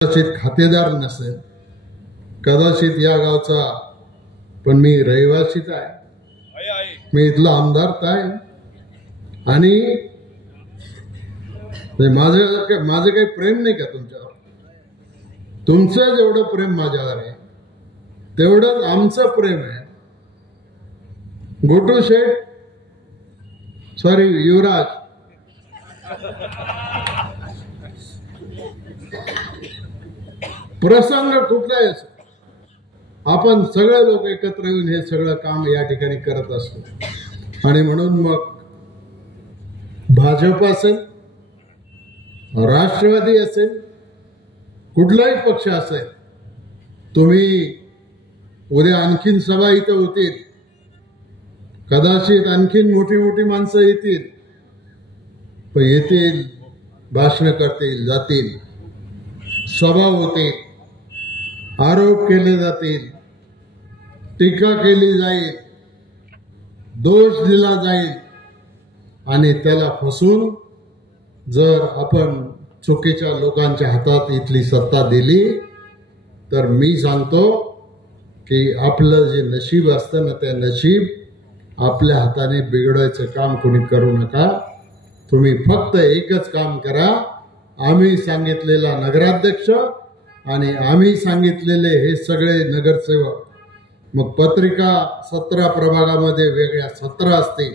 कदाचित खातेदार नसेल, कदाचित या गावचा, पण मी रहिवासीच आहे, मी इथला आमदार आहे आणि माझं काही प्रेम नाही का तुमच्यावर? तुमचं जेवढं प्रेम माझ्यावर आहे तेवढंच आमचं प्रेम आहे. गोटू शेठ, सॉरी युवराज, प्रसंग कुठलाही असो, आपण सगळे लोक एकत्र येऊन हे सगळं काम या ठिकाणी करत असतो. आणि म्हणून मग भाजप असेल, राष्ट्रवादी असेल, कुठलाही पक्ष असेल, तुम्ही उद्या आणखीन सभा इथं होतील, कदाचित आणखीन मोठी मोठी माणसं येतील, पण येतील, भाषण करतील, जातील, सभा होतील, आरोप केले जातील, टीका केली जाईल, दोष दिला जाईल आणि त्याला फसून जर आपण चुकीच्या लोकांच्या हातात इथली सत्ता दिली तर मी सांगतो की आपलं जे नशीब असतं ना, ते नशीब आपल्या हाताने बिघडवायचं काम कोणी करू नका. तुम्ही फक्त एकच काम करा, आम्ही सांगितलेला नगराध्यक्ष आणि आम्ही सांगितलेले हे सगळे नगरसेवक, मग पत्रिका 17 प्रभागामध्ये वेगळ्या 17 असतील,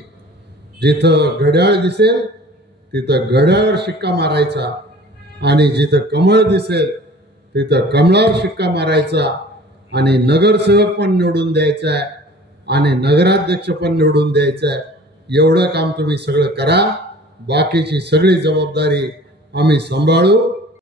जिथं घड्याळ दिसेल तिथं घड्याळावर शिक्का मारायचा आणि जिथं कमळ दिसेल तिथं कमळावर शिक्का मारायचा आणि नगरसेवक पण निवडून द्यायचा आहे आणि नगराध्यक्ष पण निवडून द्यायचा आहे. एवढं काम तुम्ही सगळं करा, बाकीची सगळी जबाबदारी आम्ही सांभाळू.